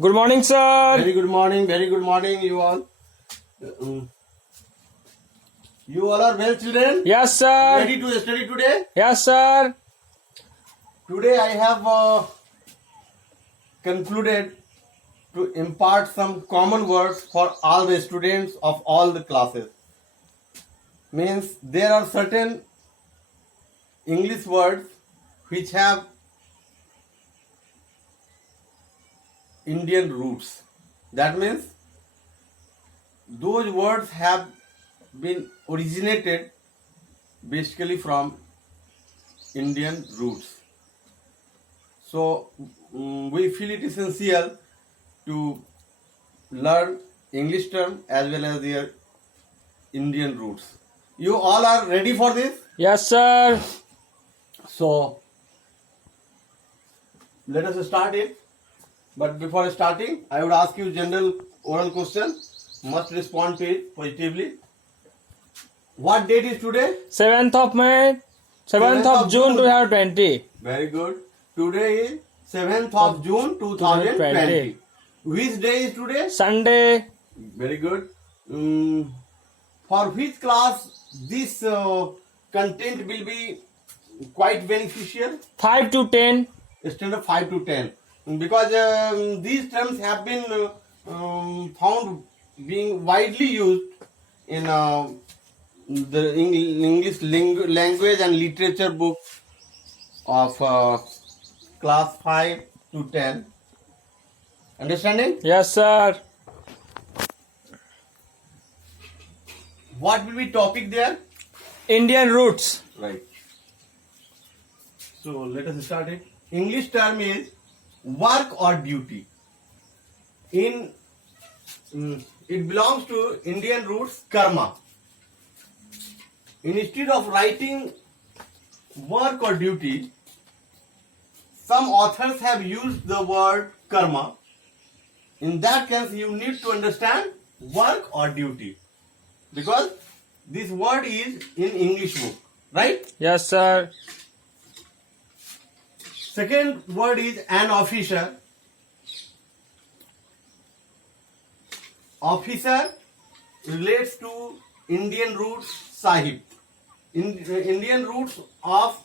Good morning, sir. Very good morning, you all. You all are well, children? Yes, sir. Ready to study today? Yes, sir. Today I have concluded to impart some common words for all the students of all the classes. Means there are certain English words which have Indian roots. That means those words have been originated basically from Indian roots. So we feel it essential to learn English term as well as their Indian roots. You all are ready for this? Yes, sir. So let us start it. But before starting, I would ask you general oral question. Must respond to it positively. What date is today? 7th of May, 7th of June 2020. Very good. Today is 7th of June 2020. Which day is today? Sunday. Very good. For which class this content will be quite beneficial? 5 to 10. Standard 5 to 10. Because these terms have been found being widely used in the English language and literature book of class 5 to 10. Understanding? Yes, sir. What will be topic there? Indian roots. Right. So let us start it. English term is work or duty. It belongs to Indian roots karma. Instead of writing work or duty, some authors have used the word karma. In that case, you need to understand work or duty, because this word is in English book, right? Yes, sir. Second word is an officer. Officer relates to Indian roots sahib. Indian roots of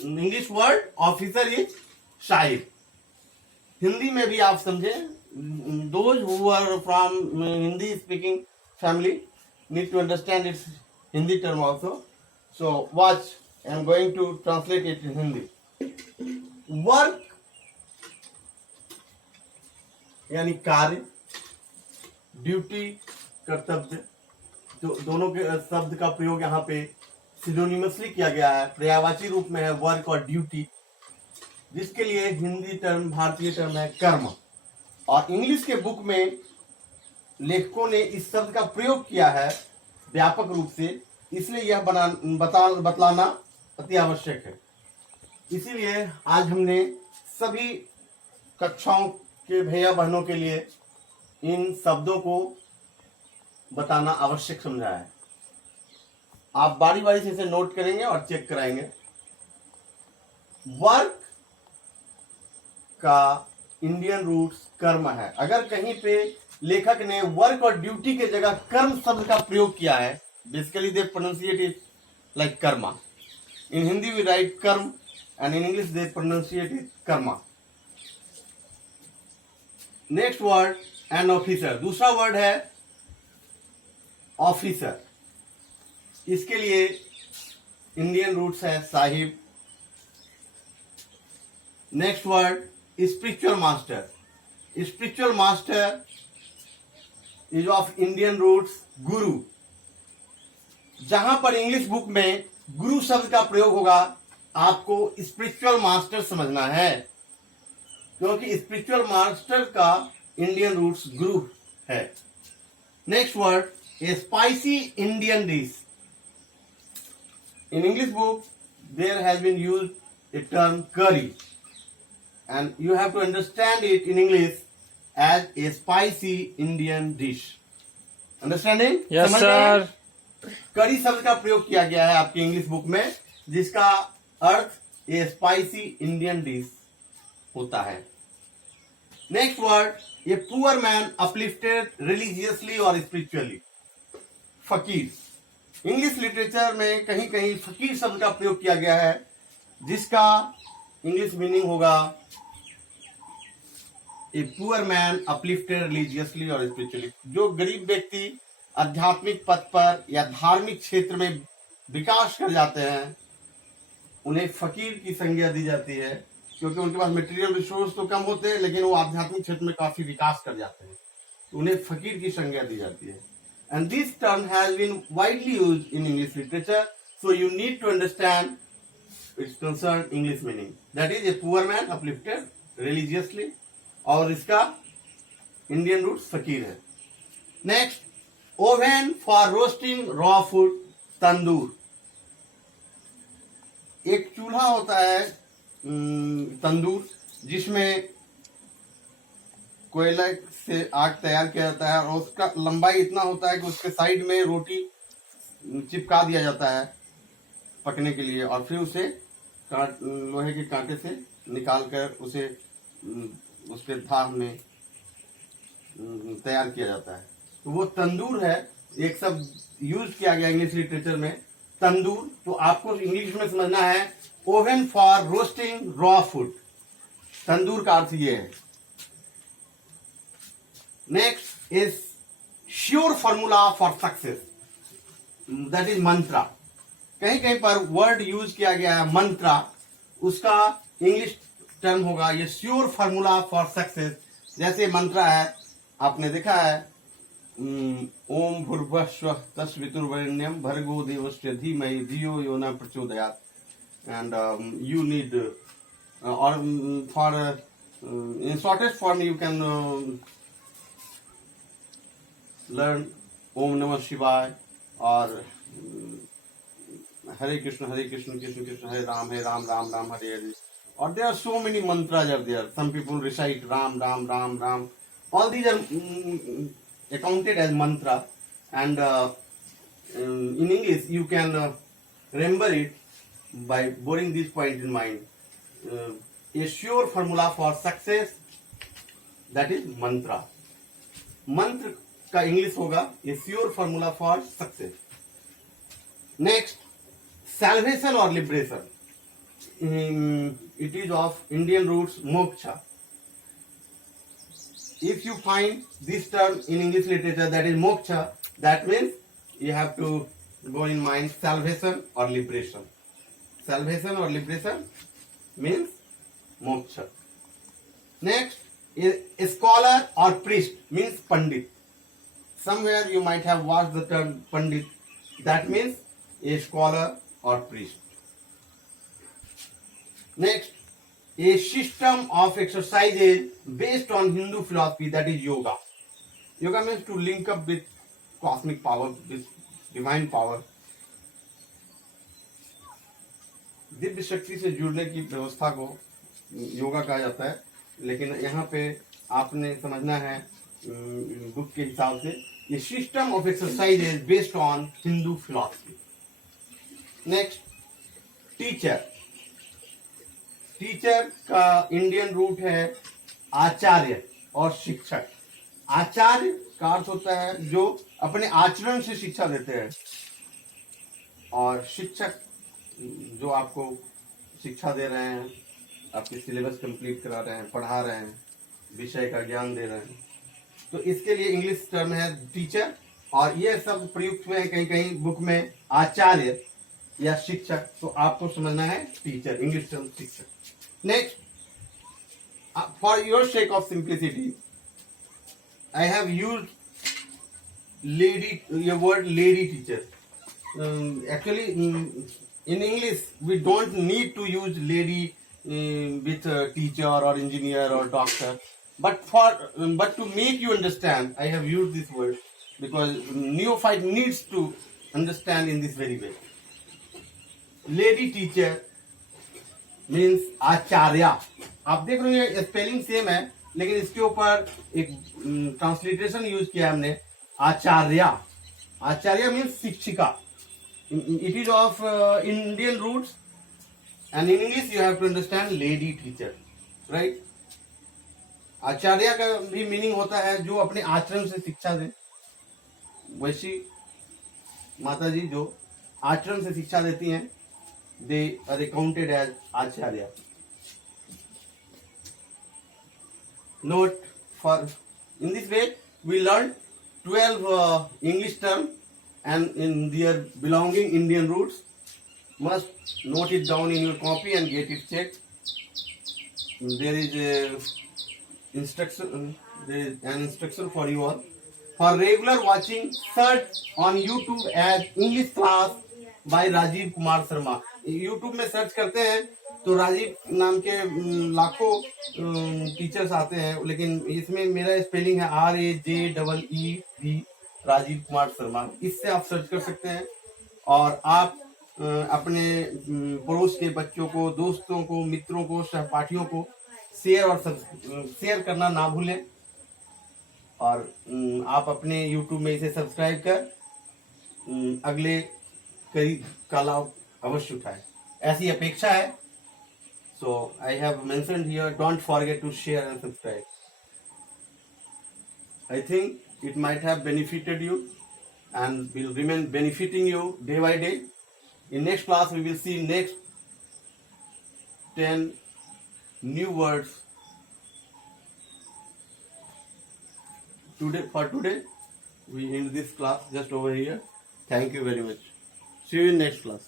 English word officer is sahib. Hindi में भी आप समझे, those who are from Hindi speaking family need to understand its Hindi term also. So watch, I am going to translate it in Hindi. Work यानी कार्य, ड्यूटी कर्तव्य, तो दोनों के शब्द का प्रयोग यहाँ पे सिनोनिमसली किया गया है, पर्यायवाची रूप में है वर्क और ड्यूटी, जिसके लिए हिंदी टर्म भारतीय टर्म है कर्म। और इंग्लिश के बुक में लेखकों ने इस शब्द का प्रयोग किया है व्यापक रूप से, इसलिए यह बतलाना अति आवश्यक है। इसीलिए आज हमने सभी कक्षाओं के भैया बहनों के लिए इन शब्दों को बताना आवश्यक समझा है। आप बारी बारी से इसे नोट करेंगे और चेक कराएंगे। वर्क का इंडियन रूट्स कर्म है। अगर कहीं पे लेखक ने वर्क और ड्यूटी के जगह कर्म शब्द का प्रयोग किया है, basically they pronounciate it like karma. In Hindi we write karm and in English they pronunciate it karma. Next word an officer. दूसरा word है officer. इसके लिए Indian roots है Sahib. Next word spiritual master. Spiritual master is of Indian roots guru. जहां पर English book में गुरु शब्द का प्रयोग होगा, आपको स्पिरिचुअल मास्टर समझना है, क्योंकि स्पिरिचुअल मास्टर का इंडियन रूट्स गुरु है। Next word a spicy Indian dish. In English book there has been used a term curry and you have to understand it in English as a spicy Indian dish. Understanding? Yes sir. Curry शब्द का प्रयोग किया गया है आपकी English book में, जिसका अर्थ ए spicy Indian dish होता है। नेक्स्ट वर्ड, ए पुअर मैन अपलिफ्टेड रिलीजियसली और स्पिरिचुअली, फकीर। इंग्लिश लिटरेचर में कहीं कहीं फकीर शब्द का प्रयोग किया गया है, जिसका इंग्लिश मीनिंग होगा ए पुअर मैन अपलिफ्टेड रिलीजियसली और स्पिरिचुअली। जो गरीब व्यक्ति आध्यात्मिक पथ पर या धार्मिक क्षेत्र में विकास कर जाते हैं, उन्हें फकीर की संज्ञा दी जाती है, क्योंकि उनके पास मटेरियल रिसोर्स तो कम होते हैं, लेकिन वो आध्यात्मिक क्षेत्र में काफी विकास कर जाते हैं, तो उन्हें फकीर की संज्ञा दी जाती है। And this term has been widely used in English literature, so you need to understand its concern English meaning, that is a poor man uplifted religiously, और इसका इंडियन रूट फकीर है। Next, oven for roasting raw food, tandoor. एक चूल्हा होता है तंदूर, जिसमें कोयला से आग तैयार किया जाता है, और उसका लंबाई इतना होता है कि उसके साइड में रोटी चिपका दिया जाता है पकने के लिए, और फिर उसे लोहे के कांटे से निकालकर उसे उसके धार में तैयार किया जाता है, तो वो तंदूर है। एक शब्द यूज किया गया इंग्लिश लिटरेचर में, तंदूर। तो आपको इंग्लिश में समझना है oven for roasting raw food, tandoor का अर्थ ये है। Next is sure formula for success, that is mantra. कहीं कहीं पर वर्ड यूज किया गया है मंत्रा, उसका इंग्लिश टर्म होगा ये श्योर फॉर्मूला फॉर सक्सेस। जैसे मंत्रा है, आपने देखा है ओम भूर्भुवस्सुवः तत्सवितुर्वरेण्यं भर्गो देवस्य धीमहि धियो यो न प्रचोदयात्, and you need or for in shortest form you can learn Om Namah Shivaya or Hare Krishna Krishna Krishna Hare Ram Ram Ram Hare Hare, or there are so many mantras are there. Some people recite Ram Ram Ram Ram. All these are accounted as mantra, and in English you can remember it by bearing this point in mind. A sure formula for success, that is mantra. मंत्र का इंग्लिश होगा a sure formula for success. Next, salvation or liberation. It is of Indian roots moksha. If you find this term in English literature, that is moksha, that means you have to go in mind salvation or liberation. Salvation or liberation means moksha. Next, a scholar or priest means pandit. Somewhere you might have watched the term pandit. That means a scholar or priest. Next, a system of exercises based on Hindu philosophy, that is yoga. Yoga means to link up with cosmic power, with divine power. Divya शक्ति से जुड़ने की व्यवस्था को योगा कहा जाता है, लेकिन यहाँ पे आपने समझना है बुक के हिसाब से ये system of exercise is based on Hindu philosophy. Next, teacher. Teacher का इंडियन रूट है आचार्य और शिक्षक. आचार्य का अर्थ होता है जो अपने आचरण से शिक्षा देते हैं, और शिक्षक जो आपको शिक्षा दे रहे हैं, आपके सिलेबस कंप्लीट करा रहे हैं, पढ़ा रहे हैं, विषय का ज्ञान दे रहे हैं. तो इसके लिए इंग्लिश टर्म है टीचर, और ये सब प्रयुक्त हुए हैं कहीं कहीं बुक में आचार्य या शिक्षक. तो आपको समझना है teacher, English term shikshak. Next, for your shake of simplicity I have used lady, ये word lady teacher. Actually, in English, we don't need to use lady with teacher or engineer or doctor. But to make you understand, I have used this word because neophyte needs to understand in this very way. Lady teacher means आचार्य. आप देख रहे हैं spelling same है, लेकिन इसके ऊपर एक transliteration use किया हमने, आचार्य. आचार्य मीन्स शिक्षिका. It is of Indian roots, and in English you have to understand lady teacher, right? आचार्य का भी मीनिंग होता है जो अपने आचरण से शिक्षा दे। वैसी माता जी जो आचरण से शिक्षा देती हैं, they are counted as acharya. Note for in this way we learned 12 English term and in their belonging Indian roots. Must note it down in your copy and get it checked. There is a instruction. There is an instruction for you all. For regular watching, search on YouTube as English class by Rajiv Kumar Sharma. YouTube में सर्च करते हैं तो राजीव नाम के लाखों टीचर्स आते हैं, लेकिन इसमें मेरा स्पेलिंग है RAJEEV, राजीव कुमार शर्मा। इससे आप सर्च कर सकते हैं और आप अपने पड़ोस के बच्चों को, दोस्तों को, मित्रों को, सहपाठियों को शेयर करना ना भूलें। और आप अपने YouTube में इसे सब्सक्राइब कर अगले कई का लाभ अवश्य उठाएं, ऐसी अपेक्षा है। So I have mentioned here, don't forget to share and subscribe. I think it might have benefited you and will remain benefiting you day by day. In next class we will see next 10 new words. Today we end this class just over here. Thank you very much. See you in next class.